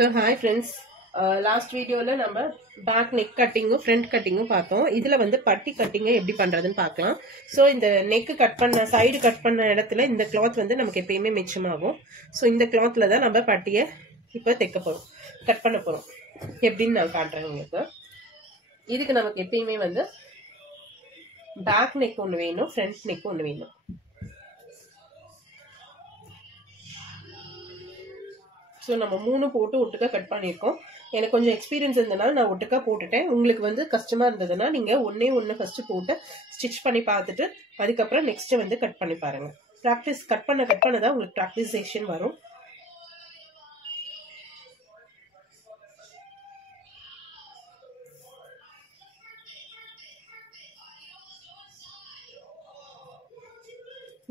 So hi friends, last video la நம்ம back neck cutting front cutting பார்த்தோம். இதுல வந்து பட்டி கட்டிங் எப்படி பண்றதுன்னு பார்க்கலாம். சோ இந்த neck கட் பண்ண சைடு கட் பண்ண இடத்துல இந்த cloth வந்து நமக்கு எப்பவுமே மிச்சமாகும். சோ இந்த clothல தான் நம்ம பட்டியை இப்ப தைக்க போறோம், கட் பண்ண போறோம். எப்படின்னு நான் காட்டுறேன் உங்களுக்கு. இதுக்கு நமக்கு எப்பவுமே வந்து back neck ஒன்னு வேணும், front neck ஒன்னு வேணும். ஸோ நம்ம 3 போட்டு ஒட்டுக்கா கட் பண்ணியிருக்கோம். எனக்கு கொஞ்சம் எக்ஸ்பீரியன்ஸ் இருந்ததுனால நான் ஒட்டுக்கா போட்டுட்டேன். உங்களுக்கு வந்து கஷ்டமா இருந்ததுன்னா நீங்க ஒன்று ஃபர்ஸ்ட் போட்டு ஸ்டிச் பண்ணி பார்த்துட்டு அதுக்கப்புறம் நெக்ஸ்ட் வந்து கட் பண்ணி பாருங்க. ப்ராக்டிஸ் கட் பண்ணதான் உங்களுக்கு ப்ராக்டிசேஷன் வரும்.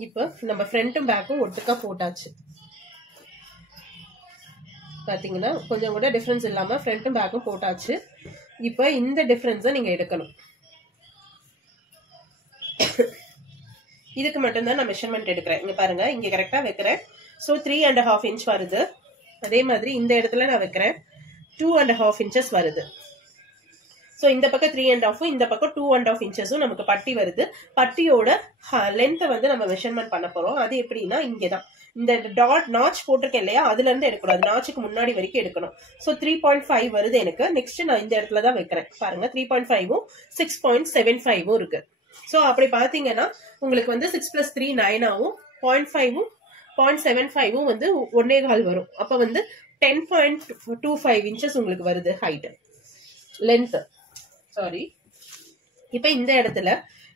இப்போ நம்ம ஃப்ரண்ட்டும் பேக்கும் ஒட்டுக்கா போட்டாச்சு. பாத்தீங்கன்னா கொஞ்சம் கூட டிஃபரன்ஸ் இல்லாம ஃப்ரண்ட்டும் பேக்கும் போட்டாச்சு. இப்போ இந்த டிஃபரன்ஸை நீங்க எடுக்கணும். இதுக்கு மட்டும்தான் நான் மெஷர்மெண்ட் எடுக்கிறேன். இங்க பாருங்க, இங்க கரெக்டா வைக்கிறேன். ஸோ 3.5 inch வருது. அதே மாதிரி இந்த இடத்துல நான் வைக்கிறேன் 2.5 inches வருது. ஸோ இந்த பக்கம் 3.5, இந்த பக்கம் 2.5 inches நமக்கு பட்டி வருது. பட்டியோட லென்த்தை வந்து நம்ம மெஷர்மெண்ட் பண்ண போறோம். அது எப்படின்னா இங்கதான் இந்த டாட் நாச் போட்டிருக்கேன் இல்லையா, அதுல இருந்து எடுக்கக்கூடாது, நாச்சுக்கு முன்னாடி வரைக்கும் எடுக்கணும். ஸோ 3.5 வருது எனக்கு. நெக்ஸ்ட் நான் இந்த இடத்துல தான் வைக்கிறேன். பாருங்க 3.5ம் 6.75ம் இருக்கு. ஸோ அப்படி பாத்தீங்கன்னா உங்களுக்கு வந்து 6 + 3 9 ஆகும். 0.5ம் 0.75ம் வந்து 1.25 வரும். அப்ப வந்து 10.25 inches உங்களுக்கு வருது ஹைட் லென்த். சாரி, இப்ப இந்த இடத்துல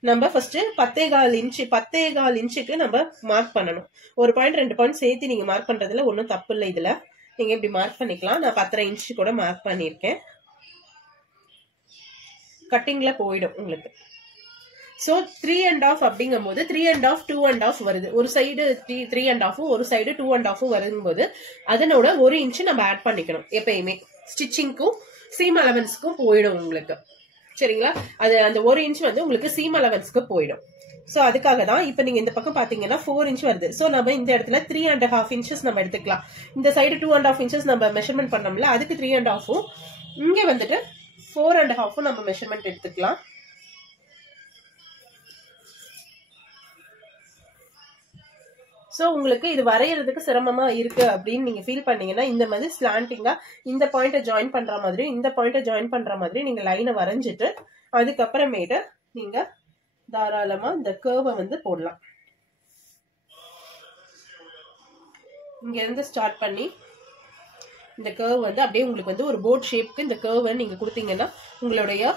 நம்ம ஃபர்ஸ்ட் 10.25 இன்ச்சுக்கு நம்ம மார்க் பண்ணணும். 1 பாயிண்ட் 2 பாயிண்ட் சேர்த்து நீங்க மார்க் பண்றதுல ஒன்னும் தப்பு இல்லை. இதுல நீங்க இப்படி மார்க் பண்ணிக்கலாம். நான் 10.5 inch கூட மார்க் பண்ணிருக்கேன். கட்டிங்ல போயிடும் உங்களுக்கு. சோ 3.5 அப்படிங்கும் போது 3.5 2.5 வருது. ஒரு சைடு 3.5 ஒரு சைடு 2.5 வருதும் போது அதனோட 1 inch நம்ம ஆட் பண்ணிக்கணும். எப்பயுமே ஸ்டிச்சிங்க்கும் சீம் அலவன்ஸ்க்கும் போயிடும் உங்களுக்கு. சரிங்களா, அது அந்த 1 inch வந்து உங்களுக்கு சீம் அலவன்ஸ்க்கு போயிடும். சோ அதுக்காக தான் இப்ப நீங்க இந்த பக்கம் பாத்தீங்கன்னா 4 inch வருது. சோ நம்ம இந்த இடத்துல 3.5 inches நம்ம எடுத்துக்கலாம். இந்த சைடு 2.5 inches நம்ம மெஷர்மெண்ட் பண்ணோம்ல, அதுக்கு 3.5, இங்க வந்துட்டு 4.5 நம்ம மெஷர்மெண்ட் எடுத்துக்கலாம். சோ உங்களுக்கு இது வரையறதுக்கு சிரமமா இருக்கு அப்படின்னு நீங்க ஃபீல் பண்ணீங்கன்னா இந்த மாதிரி ஸ்லாண்டிங்கா இந்த பாயிண்ட ஜாயின் பண்ற மாதிரி, இந்த பாயிண்ட ஜாயின் பண்ற மாதிரி நீங்க லைனை வரைஞ்சிட்டு அதுக்கப்புறமேட்டு நீங்க தாராளமா இந்த கர்வை வந்து போடலாம். இங்க இருந்து ஸ்டார்ட் பண்ணி இந்த கர்வ் வந்து அப்படியே உங்களுக்கு வந்து ஒரு போர்ட் ஷேப்க்கு இந்த கர்வை நீங்க கொடுத்தீங்கன்னா உங்களுடைய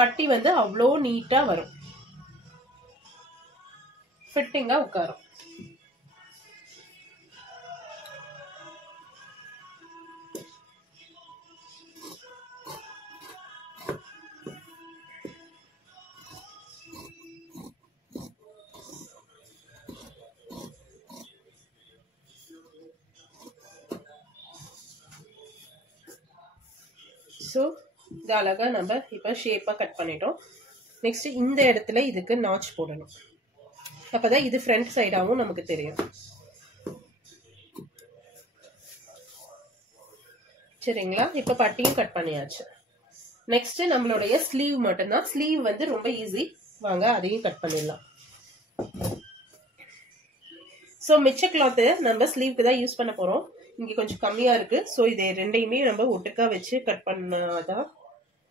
பட்டி வந்து அவ்வளோ நீட்டா வரும், ஃபிட்டிங்கா உட்காரும். ஸோ இது அழகா நம்ம இப்ப ஷேப்பா கட் பண்ணிட்டோம். நெக்ஸ்ட் இந்த இடத்துல இதுக்கு நாச் போடணும். அப்பதான் இது ஃப்ரண்ட் சைடாவும் நமக்கு தெரியும். சரிங்களா, இப்ப பட்டியும் கட் பண்ணியாச்சு. நெக்ஸ்ட் நம்மளுடைய ஸ்லீவ் மட்டும்தான். ஸ்லீவ் வந்து ரொம்ப ஈஸி, வாங்க அதையும் கட் பண்ணிடலாம். சோ மிச்ச கிளாத் நம்ம ஸ்லீவ்க்கு தான் யூஸ் பண்ண போறோம். இங்க கொஞ்சம் கம்மியா இருக்கு. சோ இது ரெண்டையுமே நம்ம ஒட்டுக்கா வச்சு கட் பண்ணாதான்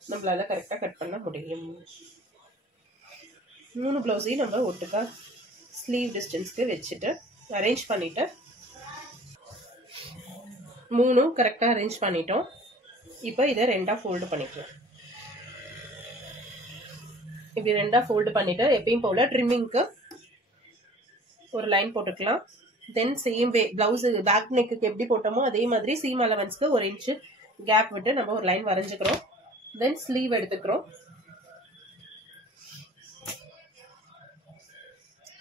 நம்மளால கரெக்டா கட் பண்ண முடியும். 3 பிளவுஸையும் நம்ம ஒட்டுக்கா ஸ்லீவ் டிஸ்டன்ஸ்க்கு வச்சுட்டு அரேஞ்ச் பண்ணிட்டு 3 கரெக்டா அரேஞ்ச் பண்ணிட்டோம். இப்போ இதை 2ஆ ஃபோல்டு பண்ணிக்கலாம். இப்படி 2ஆ ஃபோல்டு பண்ணிட்டு எப்பயும் போல ட்ரிம்மிங்க்கு ஒரு லைன் போட்டுக்கலாம். Then same way blouse back நெக்கு எப்படி போட்டோமோ அதே மாதிரி சீம் அலவன்ஸ்க்கு 1 inch கேப் விட்டு நம்ம ஒரு லைன் வரைஞ்சுக்கிறோம். தென் ஸ்லீவ் எடுத்துக்கிறோம்.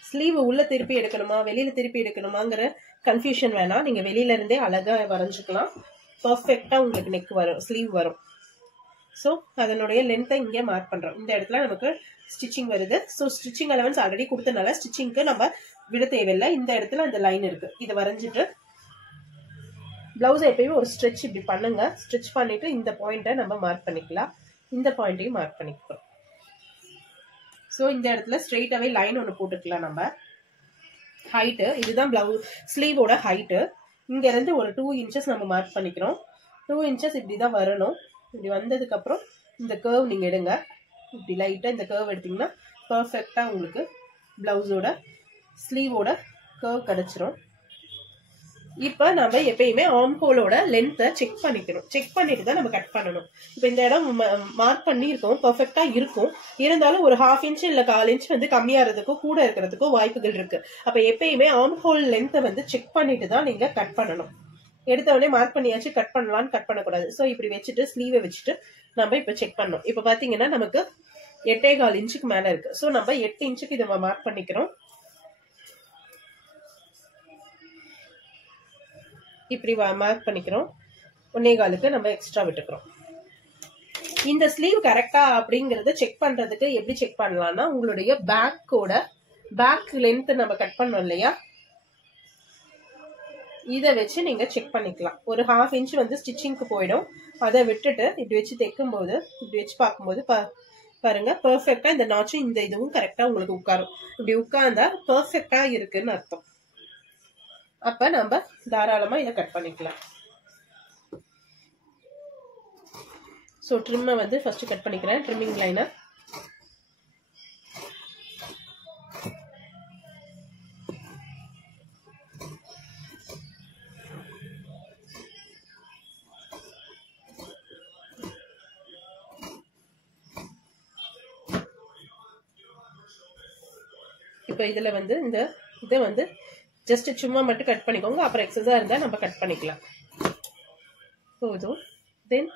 ஸ்லீவ் உள்ள திருப்பி எடுக்கணுமா வெளியில திருப்பி எடுக்கணுமாங்கிற கன்ஃபியூஷன் வேணாம். நீங்க வெளியில இருந்தே அழகா வரைஞ்சுக்கலாம். பர்ஃபெக்டா உங்களுக்கு நெக் வரும், ஸ்லீவ் வரும். ஸோ அதனுடைய லென்த்தை இங்கே மார்க் பண்றோம். இந்த இடத்துல நமக்கு ஸ்டிச்சிங் வருது. ஸோ ஸ்டிச்சிங் அலவன்ஸ் ஆல்ரெடி கொடுத்தனால ஸ்டிச்சிங்க்கு நம்ம விட தேவையில்லை. இந்த இடத்துல அந்த லைன் இருக்கு, இதை வரைஞ்சிட்டு பிளவுஸ் எப்பயுமே ஒரு ஸ்ட்ரெச் இப்படி பண்ணுங்க. ஸ்ட்ரெச் பண்ணிட்டு இந்த பாயிண்ட்டை நம்ம மார்க் பண்ணிக்கலாம். இந்த பாயிண்ட்டையும் மார்க் பண்ணிக்கிறோம். ஸோ இந்த இடத்துல ஸ்ட்ரெயிட்டாவே லைன் ஒன்று போட்டுக்கலாம். நம்ம ஹைட்டு இதுதான் பிளவுஸ் ஸ்லீவோட ஹைட்டு. இங்க இருந்து ஒரு 2 இன்ச்சஸ் நம்ம மார்க் பண்ணிக்கிறோம். 2 இன்ச்சஸ் இப்படிதான் வரணும். இப்படி வந்ததுக்கு அப்புறம் இந்த கர்வ் நீங்க எடுங்க. இப்படி லைட்டா இந்த கர்வ் எடுத்தீங்கன்னா பர்ஃபெக்டா உங்களுக்கு பிளவுஸோட ஸ்லீவோட கர்வ் கிடைச்சிரும். இப்ப நம்ம எப்பயுமே ஆர்ம் ஹோலோட லென்த்தை செக் பண்ணிக்கணும். செக் பண்ணிட்டு தான் நம்ம கட் பண்ணணும். இப்ப இந்த இடம் மார்க் பண்ணி இருக்கோம், பர்ஃபெக்டா இருக்கும். இருந்தாலும் ஒரு 1/2 இன்ச் இல்ல 1/4 இன்ச் வந்து கம்மியாகிறதுக்கோ கூட இருக்கிறதுக்கோ வாய்ப்புகள் இருக்கு. அப்ப எப்பயுமே ஆர்ம் ஹோல் லென்த்தை வந்து செக் பண்ணிட்டு தான் நீங்க கட் பண்ணணும். எடுத்த உடனே மார்க் பண்ணியாச்சு கட் பண்ணலாம்னு கட் பண்ணக்கூடாது. ஸோ இப்படி வச்சுட்டு ஸ்லீவை வச்சுட்டு நம்ம இப்ப செக் பண்ணணும். இப்ப பாத்தீங்கன்னா நமக்கு 8.25 இன்ச்சுக்கு மேல இருக்கு. ஸோ நம்ம 8 இன்ச்சுக்கு இதை மார்க் பண்ணிக்கிறோம். இப்படி மார்க் பண்ணிக்கிறோம். 1.25க்கு நம்ம எக்ஸ்ட்ரா விட்டுக்கிறோம். இந்த ஸ்லீவ் கரெக்டா அப்படிங்கறத செக் பண்றதுக்கு எப்படி செக் பண்ணலாம்னா உங்களுடைய பேக் லென்த் நம்ம கட் பண்ணோம் இல்லையா, இதை வச்சு நீங்க செக் பண்ணிக்கலாம். ஒரு 1/2 இன்ச் வந்து ஸ்டிச்சிங்க்கு போயிடும். அதை விட்டுட்டு இப்படி வச்சு தைக்கும் போது இப்படி வச்சு பார்க்கும்போது பாருங்க பெர்ஃபெக்டா இந்த நாச்சும் இந்த இதுவும் கரெக்டா உங்களுக்கு உட்காரும். இப்படி உட்கார்ந்தா பெர்ஃபெக்டா இருக்குன்னு அர்த்தம். அப்ப நம்ம தாராளமா இதை கட் பண்ணிக்கலாம். சோ ட்ரிம்மை வந்து ஃபர்ஸ்ட் கட் பண்ணிக்கிறேன். ட்ரிம்மிங் லைனை இப்ப இதுல வந்து இந்த இதை வந்து ஜஸ்ட் சும்மா மட்டும் கட் பண்ணிக்கோங்க. அப்புறம் எக்ஸஸா இருந்தா நம்ம கட் பண்ணிக்கலாம். போதும். தென்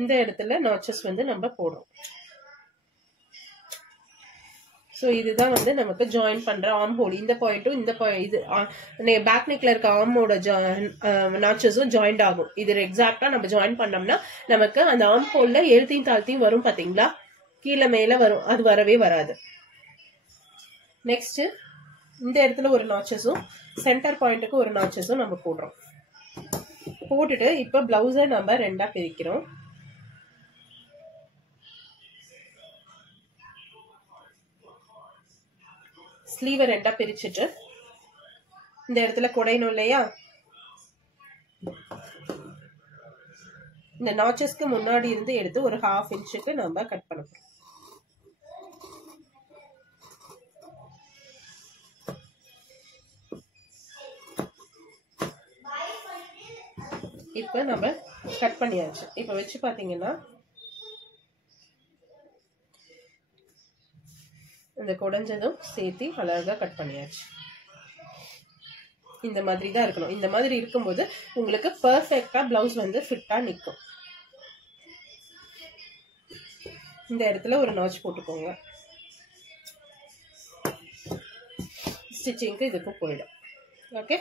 இந்த இடத்துல நாச்சஸ் வந்து நம்ம போடுறோம். ஸோ இதுதான் வந்து நமக்கு ஜாயின் பண்ற ஆர்ம் ஹோல். இந்த பாயிண்ட்டும் இந்த இது பேக் நெக்ல இருக்க ஆர்மோட நாச்சஸும் ஜாயிண்ட் ஆகும். இது எக்ஸாக்டா நம்ம ஜாயின் பண்ணோம்னா நமக்கு அந்த ஆர்ம் ஹோல்ல எழுத்தையும் தாழ்த்தையும் வரும் பாத்தீங்களா, கீழே மேல வரும். அது வரவே வராது. நெக்ஸ்ட் இந்த இடத்துல ஒரு நாச்சஸும் சென்டர் பாயிண்ட்டுக்கு ஒரு நாச்சஸும் நம்ம போடுறோம். போட்டுட்டு இப்ப பிளவுஸை நம்ம 2ஆ பிரிக்கிறோம். ஸ்லீவை 2ஆ பிரிச்சுட்டு இந்த இடத்துல குடையணும் இல்லையா, இந்த நாச்சஸ்க்கு முன்னாடி இருந்து எடுத்து ஒரு 1/2 இன்ச்சுக்கு நம்ம கட் பண்ண போறோம். இப்ப நம்ம கட் பண்ணியாச்சு. இப்ப வச்சு பாத்தீங்கன்னா இந்த குடைஞ்சதும் சேர்த்து அழகா கட் பண்ணியாச்சு. இந்த மாதிரி தான் இருக்கணும். இந்த மாதிரி இருக்கும்போது உங்களுக்கு பெர்ஃபெக்டா பிளவுஸ் வந்து ஃபிட்டா நிக்கும். இந்த இடத்துல ஒரு நாச் போட்டுக்கோங்க. ஸ்டிச்சிங்க்கு இதுக்கு போயிடும். ஓகே.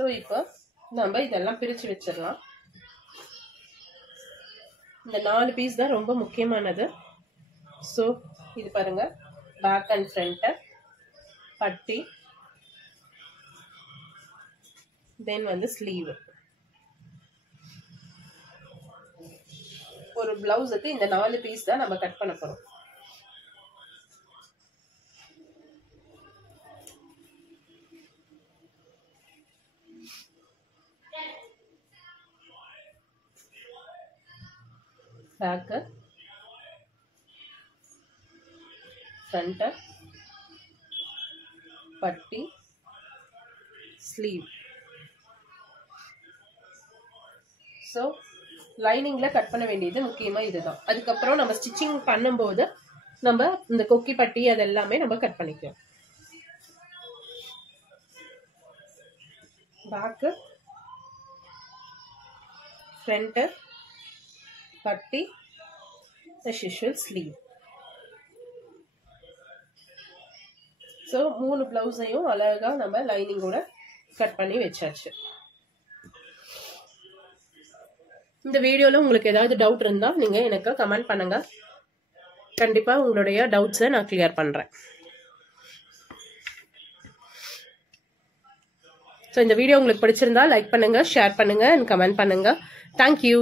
ஸோ இப்போ நம்ம இதெல்லாம் பிரிச்சு வச்சிடலாம். இந்த 4 பீஸ் தான் ரொம்ப முக்கியமானது. ஸோ இது பாருங்க, பேக் அண்ட் ஃப்ரண்ட், பட்டி, தென் வந்து ஸ்லீவ். ஒரு பிளவுஸுக்கு இந்த 4 பீஸ் தான் நம்ம கட் பண்ண போறோம். பேக், ஃப்ரண்ட், பட்டி, ஸ்லீவ். ஸோ லைனிங்ல கட் பண்ண வேண்டியது முக்கியமா இதுதான். அதுக்கப்புறம் நம்ம ஸ்டிச்சிங் பண்ணும்போது நம்ம இந்த கொக்கி பட்டி அதெல்லாமே நம்ம கட் பண்ணிக்கலாம். பேக், ஃப்ரண்ட், பட்டி, as usual sleeve. ஸோ 3 பிளவுஸையும் அழகா நம்ம லைனிங்கோட கட் பண்ணி வச்சாச்சு. இந்த வீடியோல உங்களுக்கு ஏதாவது டவுட் இருந்தா நீங்க எனக்கு கமெண்ட் பண்ணுங்க. கண்டிப்பா உங்களுடைய டவுட்ஸை நான் கிளியர் பண்றேன். ஸோ இந்த வீடியோ உங்களுக்கு பிடிச்சிருந்தா லைக் பண்ணுங்க, ஷேர் பண்ணுங்க அண்ட் கமெண்ட் பண்ணுங்க. தேங்க்யூ.